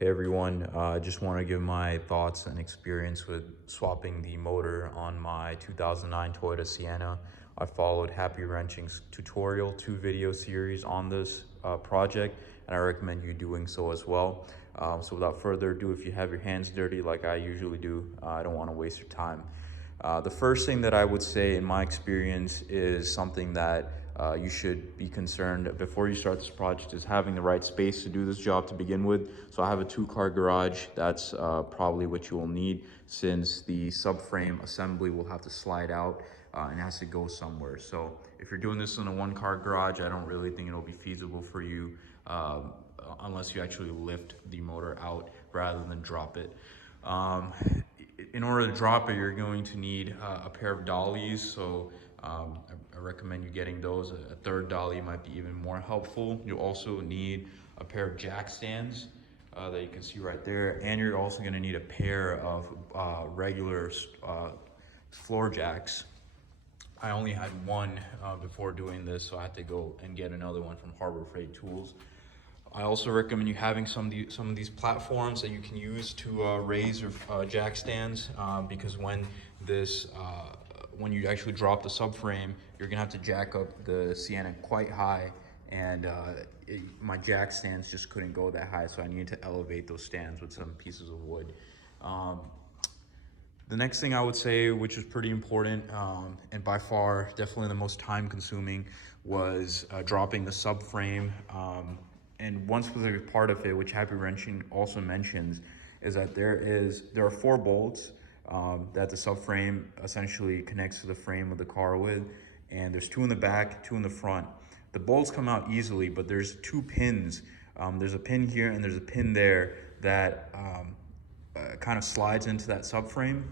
Hey everyone, I just want to give my thoughts and experience with swapping the motor on my 2009 Toyota Sienna. I followed Happywrenching's tutorial 2 video series on this project, and I recommend you doing so as well. So without further ado, if you have your hands dirty like I usually do, I don't want to waste your time. The first thing that I would say in my experience is something that you should be concerned before you start this project is having the right space to do this job to begin with. So I have a 2-car garage. That's probably what you will need, since the subframe assembly will have to slide out and has to go somewhere. So if you're doing this in a 1-car garage, I don't really think it'll be feasible for you unless you actually lift the motor out rather than drop it. In order to drop it, you're going to need a pair of dollies. So I recommend you getting those. A third dolly might be even more helpful. You'll also need a pair of jack stands that you can see right there. And you're also gonna need a pair of regular floor jacks. I only had one before doing this, so I had to go and get another one from Harbor Freight Tools. I also recommend you having some of these platforms that you can use to raise your jack stands, because when you actually drop the subframe, you're gonna have to jack up the Sienna quite high, and my jack stands just couldn't go that high, so I needed to elevate those stands with some pieces of wood. The next thing I would say, which is pretty important, and by far definitely the most time consuming, was dropping the subframe. And one specific part of it, which Happywrenching also mentions, is that there are 4 bolts that the subframe essentially connects to the frame of the car with, and there's 2 in the back, 2 in the front. The bolts come out easily, but there's 2 pins. There's a pin here and there's a pin there that kind of slides into that subframe.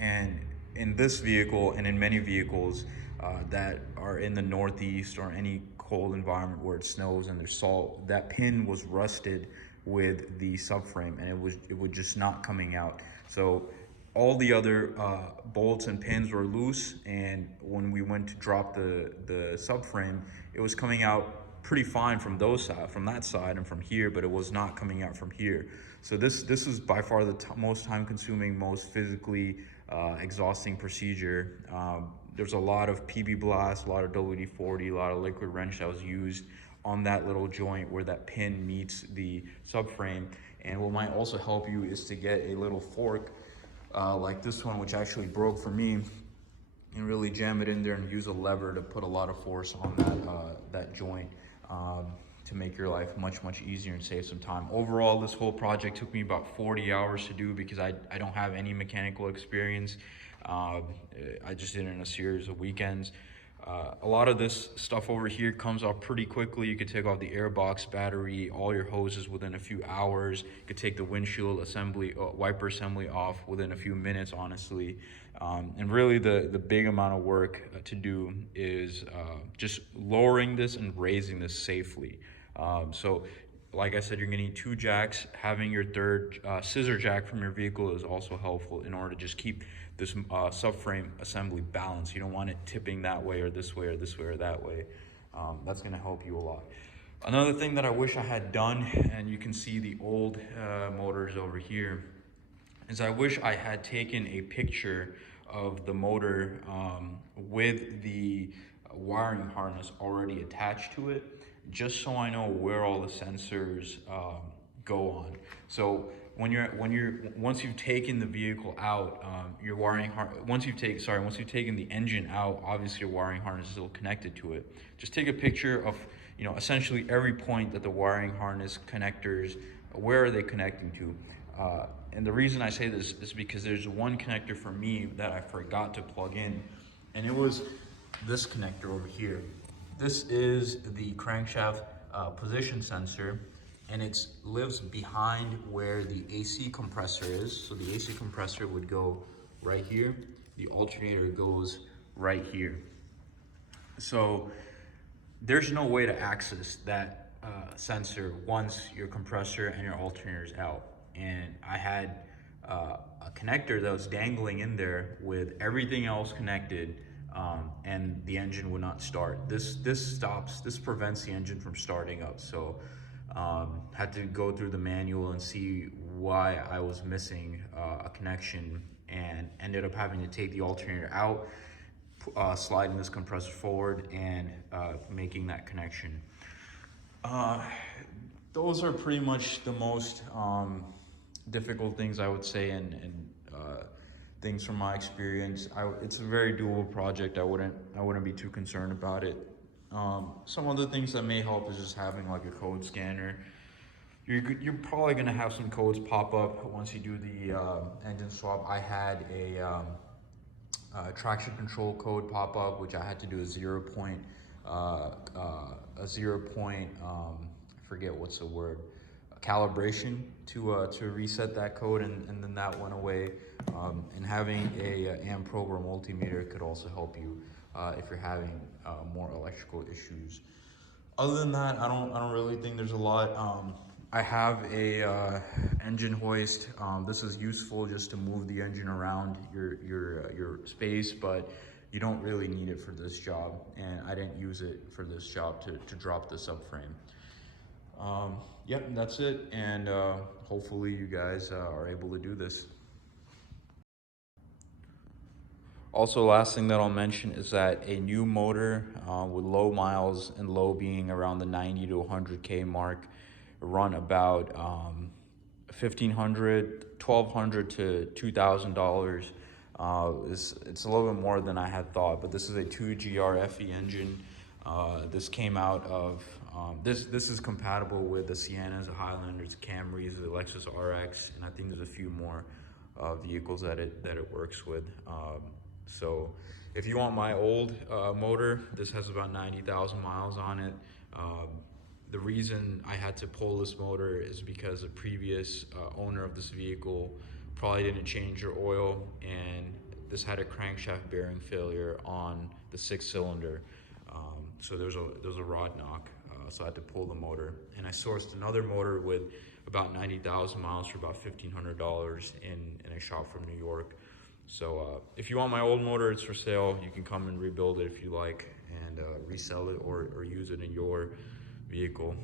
And in this vehicle and in many vehicles that are in the Northeast or any cold environment where it snows and there's salt, that pin was rusted with the subframe, and it was just not coming out. So all the other bolts and pins were loose, and when we went to drop the subframe, it was coming out pretty fine from that side and from here, but it was not coming out from here. So this is by far the most time consuming, most physically exhausting procedure. There's a lot of PB blast, a lot of WD-40, a lot of liquid wrench that was used on that little joint where that pin meets the subframe. And what might also help you is to get a little fork like this one, which actually broke for me, and really jam it in there and use a lever to put a lot of force on that joint to make your life much easier and save some time. Overall, this whole project took me about 40 hours to do because I don't have any mechanical experience. I just did it in a series of weekends. A lot of this stuff over here comes off pretty quickly. You could take off the airbox, battery, all your hoses within a few hours. You could take the windshield assembly, wiper assembly off within a few minutes, honestly. And really the big amount of work to do is just lowering this and raising this safely. So like I said, you're gonna need 2 jacks. Having your third scissor jack from your vehicle is also helpful in order to just keep this subframe assembly balanced. You don't want it tipping that way or this way or this way or that way. That's gonna help you a lot. Another thing that I wish I had done, and you can see the old motors over here, is I wish I had taken a picture of the motor with the wiring harness already attached to it, just so I know where all the sensors go on. So once you've taken the vehicle out, your once you've taken the engine out, obviously your wiring harness is still connected to it. Just take a picture of, essentially every point that the wiring harness connectors, where are they connecting to? And the reason I say this is because there's one connector for me that I forgot to plug in, and it was this connector over here. This is the crankshaft position sensor, and it lives behind where the AC compressor is. So the AC compressor would go right here. The alternator goes right here. So there's no way to access that sensor once your compressor and your alternator is out. And I had a connector that was dangling in there with everything else connected, and the engine would not start. This prevents the engine from starting up. So Had to go through the manual and see why I was missing a connection, and ended up having to take the alternator out, sliding this compressor forward, and making that connection. Those are pretty much the most difficult things I would say, and things from my experience. It's a very doable project. I wouldn't be too concerned about it. Some other things that may help is just having like a code scanner. You're probably gonna have some codes pop up once you do the engine swap. I had traction control code pop up, which I had to do a 0 point, I forget what's the word, calibration to reset that code, and then that went away. And having a amp probe or multimeter could also help you if you're having more electrical issues. Other than that, I don't really think there's a lot. I have a engine hoist. This is useful just to move the engine around your space, but you don't really need it for this job, and I didn't use it for this job to drop the subframe. Yep, that's it, and hopefully you guys are able to do this. Also, last thing that I'll mention is that a new motor with low miles, and low being around the 90 to 100K mark, run about $1,500, $1,200 to $2,000. It's a little bit more than I had thought, but this is a 2GR FE engine. This came out of, this is compatible with the Siennas, the Highlanders, the Camrys, the Lexus RX, and I think there's a few more vehicles that it works with. So if you want my old motor, this has about 90,000 miles on it. The reason I had to pull this motor is because the previous owner of this vehicle probably didn't change their oil, and this had a crankshaft bearing failure on the 6-cylinder. So there was a rod knock, so I had to pull the motor. And I sourced another motor with about 90,000 miles for about $1,500 in a shop from New York. So if you want my old motor, it's for sale. You can come and rebuild it if you like, and resell it or use it in your vehicle.